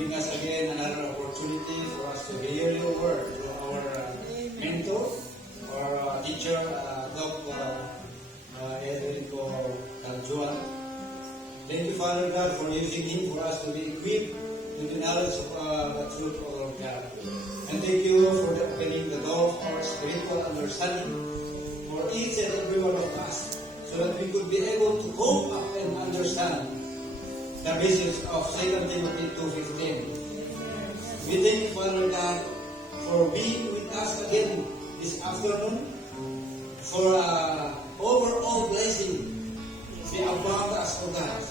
giving us again another opportunity for us to hear your word through our mentor, our teacher, Dr. Edrico Caljuan. Thank you, Father God, for using him for us to be equipped with the knowledge of the truth of our God. And thank you for opening the door of our spiritual understanding for each and every one of us, so that we could be able to cope up and understand the message of 2 Timothy 2:15. We thank you, Father God, for being with us again this afternoon, for overall blessing be upon us, O God,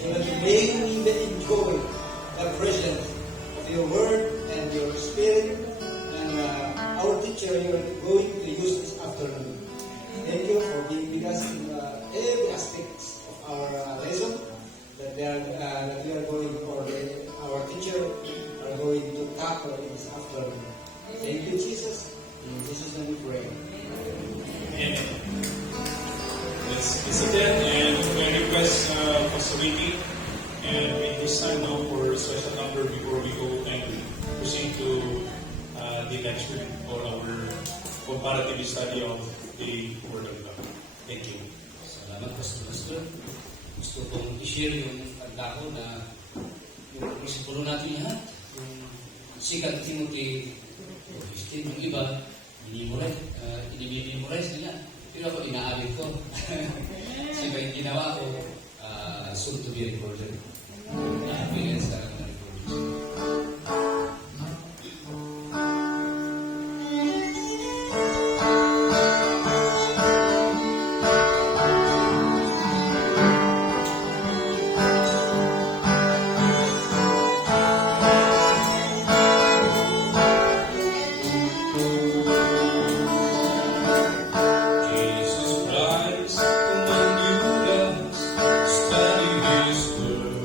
so that we may even enjoy the presence of your word and your spirit and our teacher you're going to use this afternoon. Thank you for being with us in every aspect of our lesson that we are going, or our teacher are going to tackle in this afternoon. Thank you, Jesus. In Jesus' name we pray. Amen. Let's sit down, and I request Pastor Ricky and make this time now for special number before we go and proceed to the next week or our comparative study of the Word of God. Thank you. Salamat, Pastor. Gusto kong i-share yung pagka ko na yung principle natin lahat, yung 2 Timothy 15, yung iba, inimemorize nila. Pero ako, inaawit ko. Kasi ba yung ginawa ko, soon to be recorded. Feelings na recorded. Jesus Christ, command you us, study His word.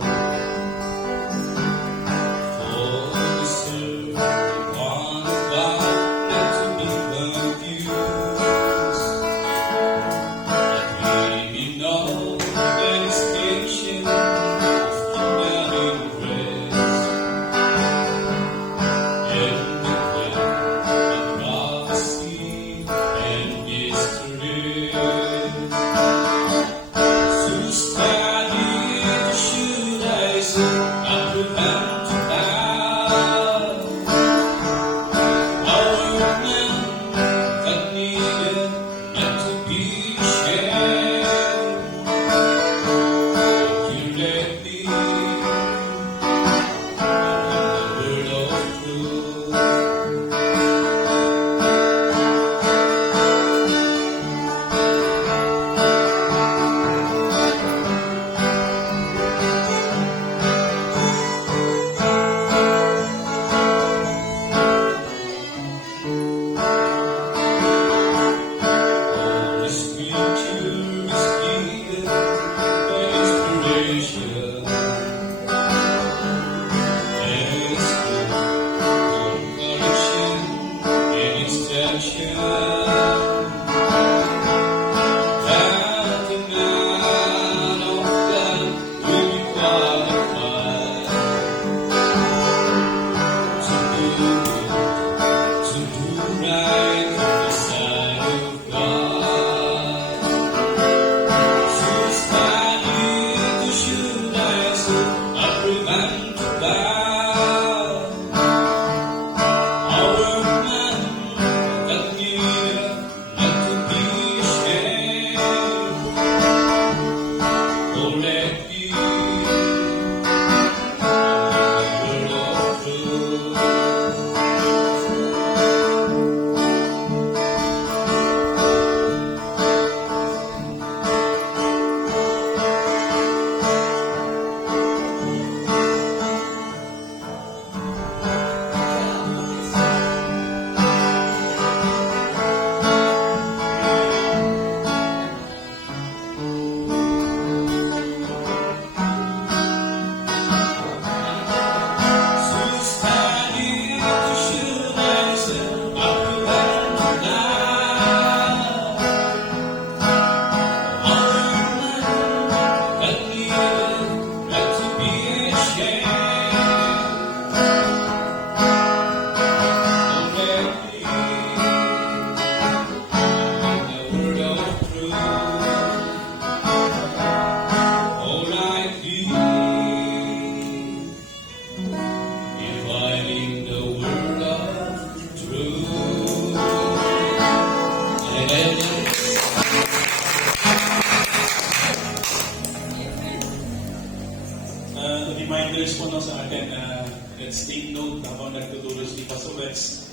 let's take note habang nagtutuloy si Pastor Rex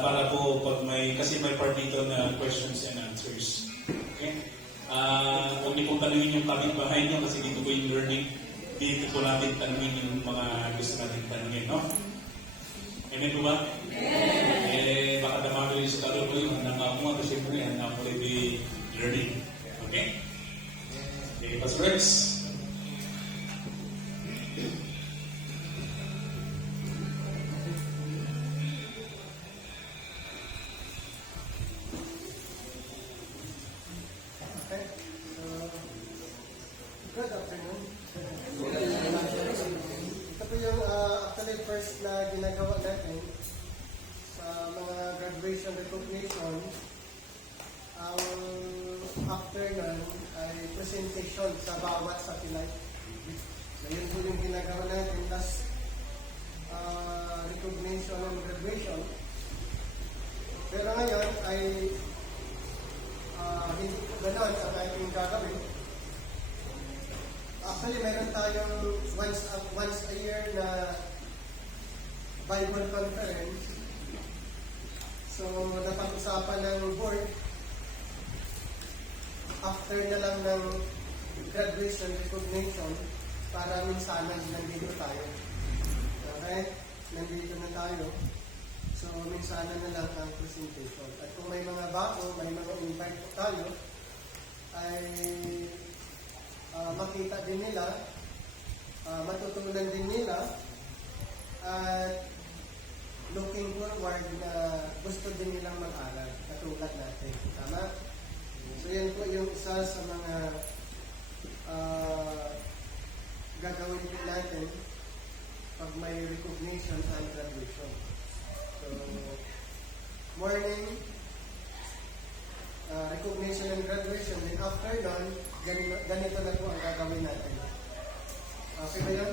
para po pag kasi may part dito na questions and answers. Okay? Huwag niyo pong tanungin yung kapitbahay niyo kasi dito po yung learning. Dito po natin tanungin yung mga gusto natin tanungin, no? Amen po ba? Baka damado yung sa talo po yung handa mo kasi siyempre handa po rin yung learning. Okay? Okay, Pastor Rex. Okay. Good afternoon. Ito po yung actually first na ginagawa natin sa mga graduation recognition. Ang after nun ay presentation sa bawat satellite. Ngayon po yung ginagawa natin last recognition and graduation. Pero ngayon ay hindi po ganon ang ating gagawin. Actually, meron tayong once a year na Bible conference. So, napag-usapan ng board after na lang ng graduation recognition para minsanan nandito tayo. Okay? Nandito na tayo. So, minsanan na lang ang presentation. At kung may mga bago, may mga invite po tayo, ay makita din nila, matutunan din nila, at looking forward na gusto din nilang mag-aral, katulad natin. Tama? So, yan po yung isa sa mga gagawin po natin pag may recognition and graduation. So, morning, recognition and graduation, then after nun, ganito na po ang gagawin natin. Okay ba yun?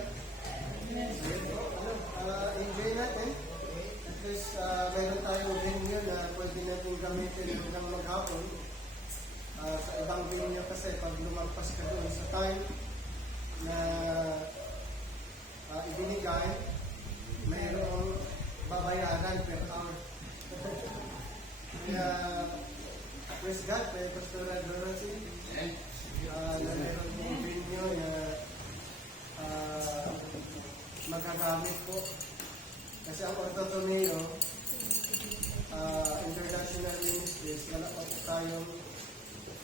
Enjoy natin. At least, meron tayong venue na pwede natin gamitin hanggang maghapon. Sa ibang venue kasi, pag lumagpas ka doon sa time na ibinigay, mayroong babayaran per hour. Kaya, praise God, may pastoral Dorothy, na meron pong video na magagamit po. Kasi ang Ortotomeo, International Ministries, wala pa po tayong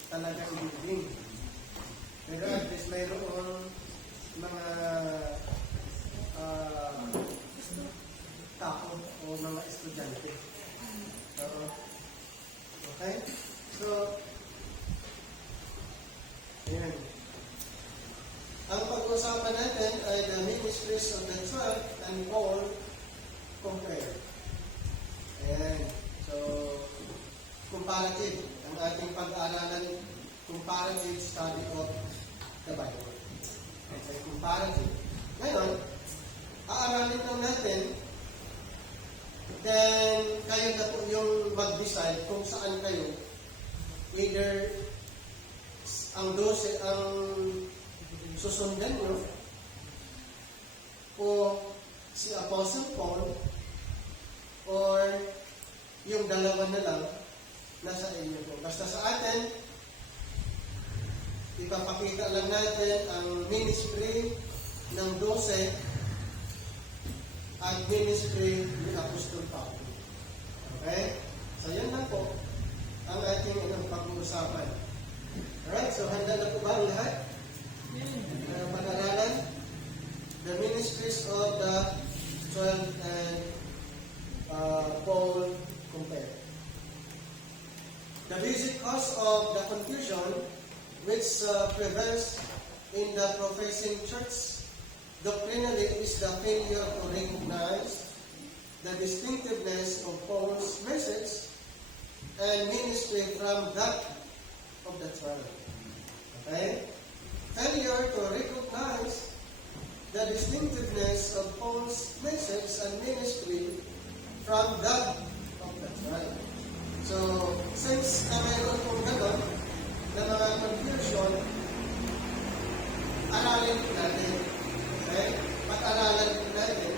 talaga ibigin. Pero at least mayroong mga tao o mga estudyante. Okay? So, ayan. Ang pag-usapan natin ay the ministries of the church and Paul compared. Ayan. So, comparative. Ang ating pag-aaralan, comparative study of the Bible. Okay, comparative. Ngayon, aaralin lang natin, then kayo na po yung mag-decide kung saan kayo. Either ang 12 ang susundan nyo, o si Apostle Paul, or yung dalawa na lang nasa inyo po. Basta sa atin, ipapakita lang natin ang ministry ng 12 at ministry ni Apostol Paulo. Okay? So, yan lang po ang ating pag-uusapan. Alright, so handa na po ba ang lahat? Pag-aralan? The ministries of the 12 and Paul compared. The basic cause of the confusion which prevails in the professing church doctrinally is the failure to recognize the distinctiveness of Paul's message and ministry from that of the 12. Okay? Failure to recognize the distinctiveness of Paul's message and ministry from that of the 12. So, since mayroon pong gano'n na mga confusion, aralin po natin. Okay? Pag-aralan po natin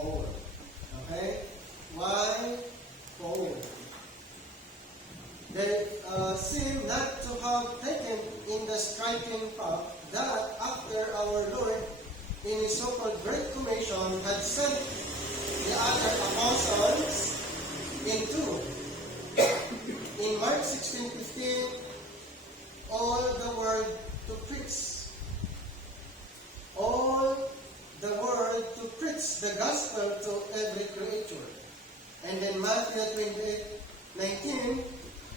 Paul. Okay? Why Paul? They seem not to have taken in the striking fact that after our Lord, in His so-called Great Commission, had sent the other apostles into. In Mark 16:15, all the world to preach. All the world to preach the gospel to every creature. And then Matthew 28:19,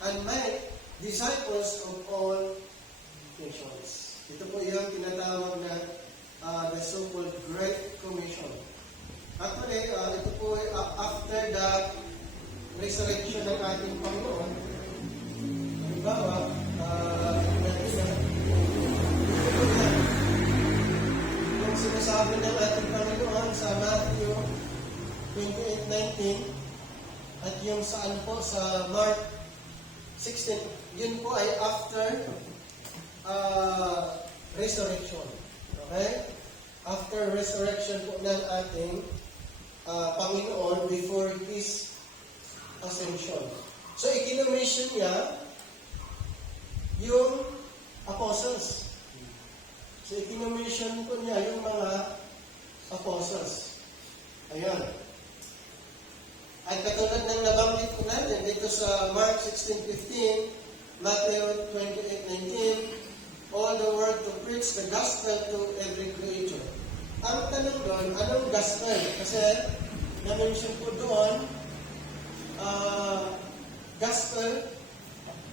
and make disciples of all nations. Ito po yung tinatawag na the so-called Great Commission. Actually, ito po ay after the resurrection ng ating Panginoon. Halimbawa, yung sinasabi ng ating Panginoon sa Matthew 28:19 at yung sa sa Mark 16, yun po ay after resurrection. Okay? After resurrection po ng ating Panginoon before His ascension. So, ikinommission niya yung apostles. So, ikinommission po niya yung mga apostles. Ayan. At katulad ng nabanggit ko natin dito sa Mark 16:15, Matthew 28:19, all the world to preach the gospel to every creature. Ang tanong doon, anong gospel? Kasi na-mention po doon, gospel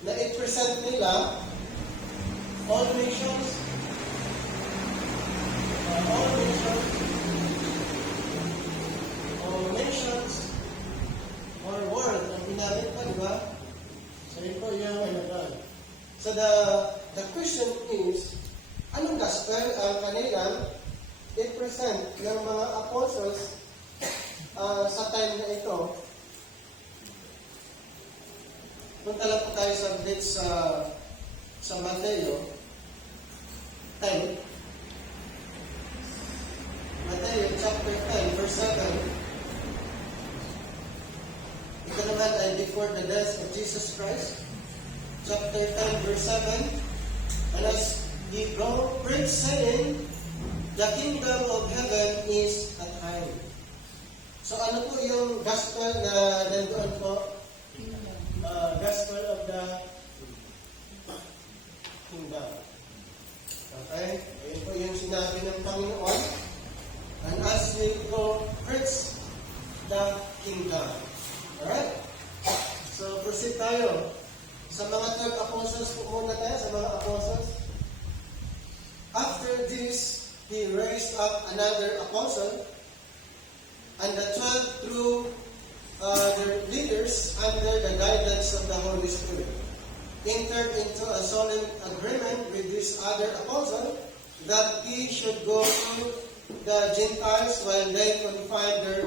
na i-present nila all nations, or world, ang ginamit pa, di ba? So, yun po yung ano doon. So, the question is, anong gospel ang kanilang i-present ng mga apostles sa time na ito? Punta lang po tayo sa update sa Mateo 10. Mateo chapter 10, verse 7. Ito naman ay before the death of Jesus Christ. Chapter 10, verse 7. And as he preached, saying, the kingdom of heaven is at hand. So ano po yung gospel na nandoon po? Gospel of the kingdom. Okay? Ayun po yung sinabi ng Panginoon. And as we go preach the kingdom. Alright? So, proceed tayo. Sa mga 12 apostles po muna tayo, sa mga apostles. After this, he raised up another apostle, and the 12 through their leaders under the guidance of the Holy Spirit entered into a solemn agreement with this other apostle that he should go to the Gentiles while they confined their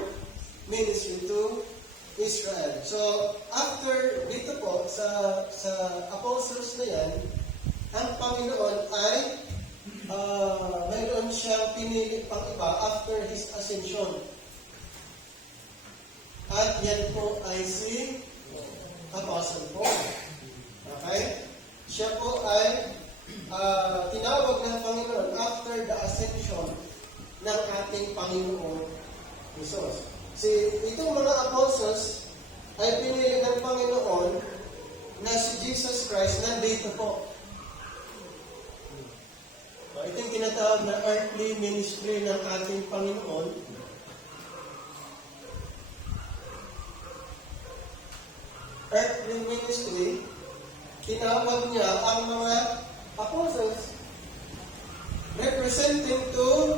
ministry to Israel. So, after dito po, sa apostles na yan, ang Panginoon ay mayroon siyang pinili pang iba after His ascension. At yan po ay si Apostle Paul. Okay? Siya po ay tinawag ng Panginoon after the ascension ng ating Panginoon Jesus. Itong mga apostles ay pinili ng Panginoon na si Jesus Christ nandito po. Ito yung tinatawag na earthly ministry ng ating Panginoon. Earthly ministry, tinawag niya ang mga apostles representing to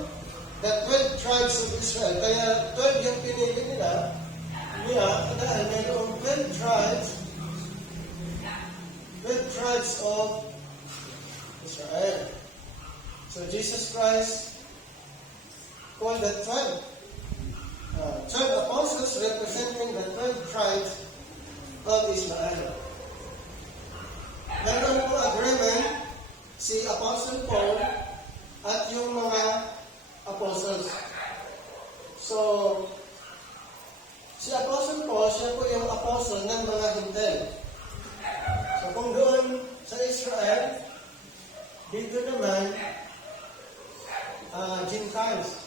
the 12 tribes of Israel. Kaya 12 yung pinili nila dahil mayroong 12 tribes of Israel. So Jesus Christ called the 12 apostles representing the 12 tribes of Israel. Meron po agreement si Apostle Paul at yung mga apostles. So, Si Apostle Paul, siya po yung apostle ng mga Hintel. So kung doon sa Israel, dito naman, Gentiles.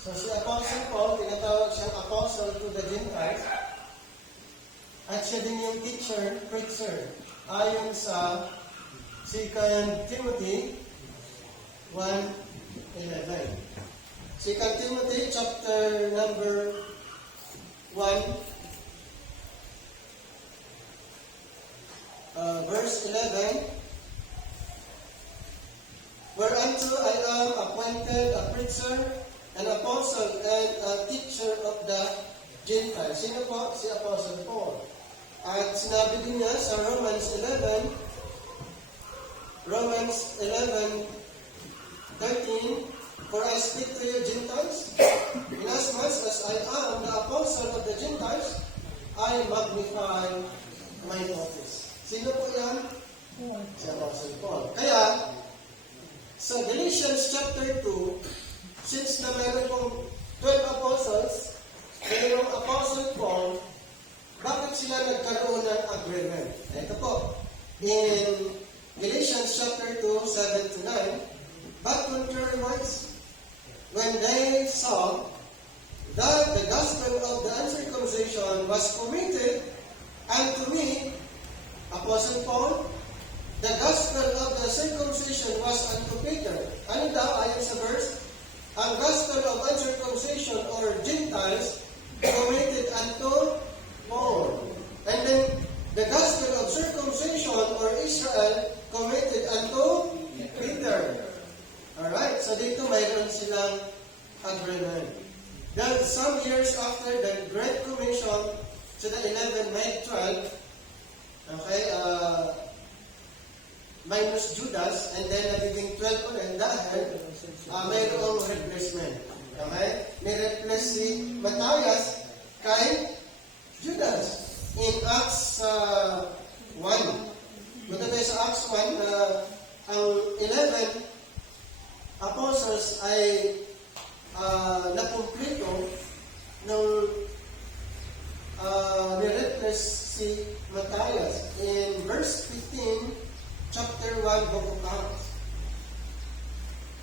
So si Apostle Paul, tinatawag siyang apostle to the Gentiles. At siya din yung teacher, preacher. Ayon sa 2 Timothy 1:11. 2 Timothy chapter number 1, verse 11. Whereunto I am appointed a preacher, an apostle, and a teacher of the Gentiles. Sino po? Si Apostle Paul. At sinabi din niya sa Romans 11:13, for I speak to you Gentiles, inasmuch as I am the apostle of the Gentiles, I magnify my office. Sino po yan? Si Apostle Paul. Kaya, sa Galatians chapter 2, since na meron pong 12 apostles, mayroong Apostle Paul, bakit sila nagkaroon ng agreement? Ito po, in Galatians chapter 2, 7-9, but contrariwise, when they saw that the gospel of the uncircumcision was committed unto me, Apostle Paul, the gospel of the circumcision was unto Peter. Ano daw, ayon sa verse? Ang gospel of uncircumcision or Gentiles committed unto Paul. And then, the gospel of circumcision or Israel committed unto Peter. Alright, so dito mayroon silang agreement. Then, some years after the Great Commission to the 11 made 12, okay, minus Judas, and then nagiging 12 ulit dahil mayroong replacement. Okay? Ni-replace si Matthias kay Judas. In Acts 1. Punta tayo sa Acts 1 na ang 11 apostles ay nakumplito nung ni-replace si Matthias. In verse 15, chapter 1, book of Acts.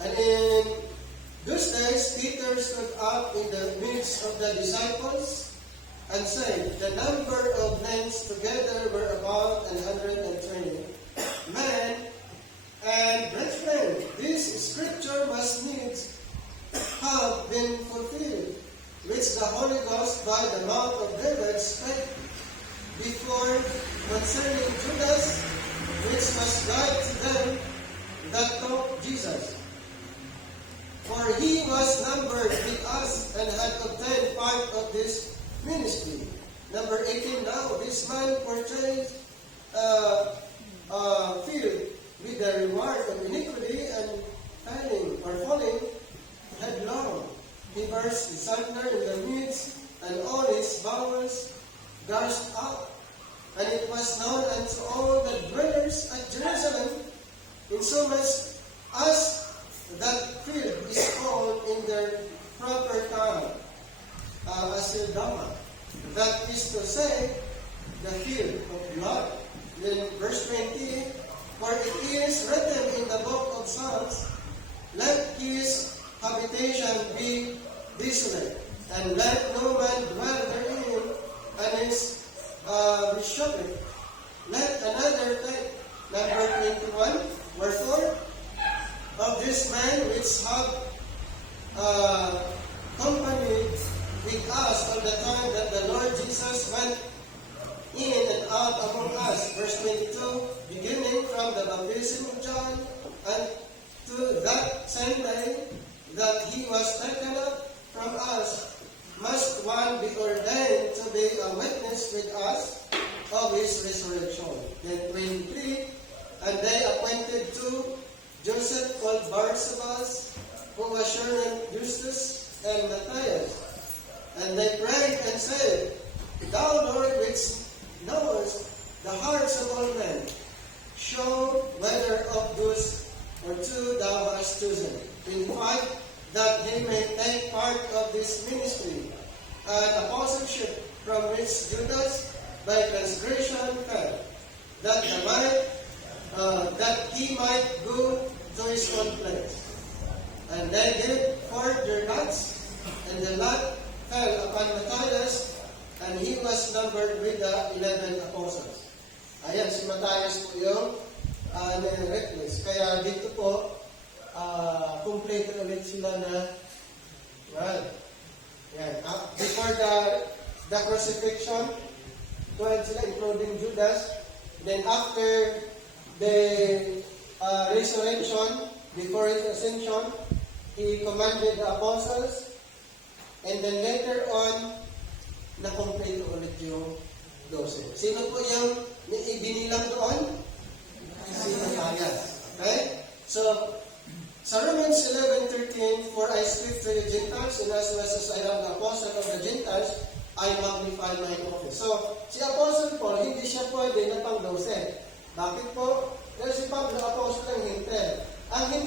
And in those days, Peter stood up in the midst of the disciples and said, the number of men together were about 120 men. And brethren, this scripture must needs have been fulfilled, which the Holy Ghost by the mouth of David spake before concerning Judas, which was like to them that took Jesus. For he was numbered with us and had obtained part of this ministry. Number 18 now, this man portrays filled with the reward of iniquity and falling headlong. He burst asunder in the midst, and all his bowels gushed out. And it was known unto all the dwellers at Jerusalem, insomuch as that field is called in their proper tongue, Asildama. That is to say, the field of blood. Then verse 20, for it is written in the book of Psalms, let his habitation be desolate, and let no man dwell therein, and his bishopric. Let another take. Number 21, wherefore, of this man which have company with us all the time that the Lord Jesus went in and out among us. Verse 22, beginning from the baptism of John and to that same day that he was taken up from us, must one be ordained to be a witness with us of his resurrection. Then 23, and they appointed two, Joseph called Barsabas, who was surnamed Justus, and Matthias. And they prayed and said, Thou, Lord, which knowest the hearts of all men, show whether of those or two thou hast chosen, in fact, that they may take part of this ministry, an apostleship from which Judas by transgression fell, that he might go to his own place. And they gave forth their lots, and the lot fell upon Matthias, and he was numbered with the 11 apostles. Ayan, si Matthias po yung na-request. Kaya dito po, complete ulit sila na, well, yan. Before the crucifixion, 12 sila, including Judas. Then after the resurrection, before his ascension, he commanded the apostles, and then later on, na-complete ulit yung 12. Sino po yung ibinilang doon? Si Matthias. Okay? So, sa Romans 11:13, for I speak to the Gentiles, and as well as I am the apostle of the Gentiles, I magnify my office. So, si Apostle Paul, hindi siya pwede na pang 12. Bakit po? Dahil si Pablo, apostle ng hintel. Ang hintel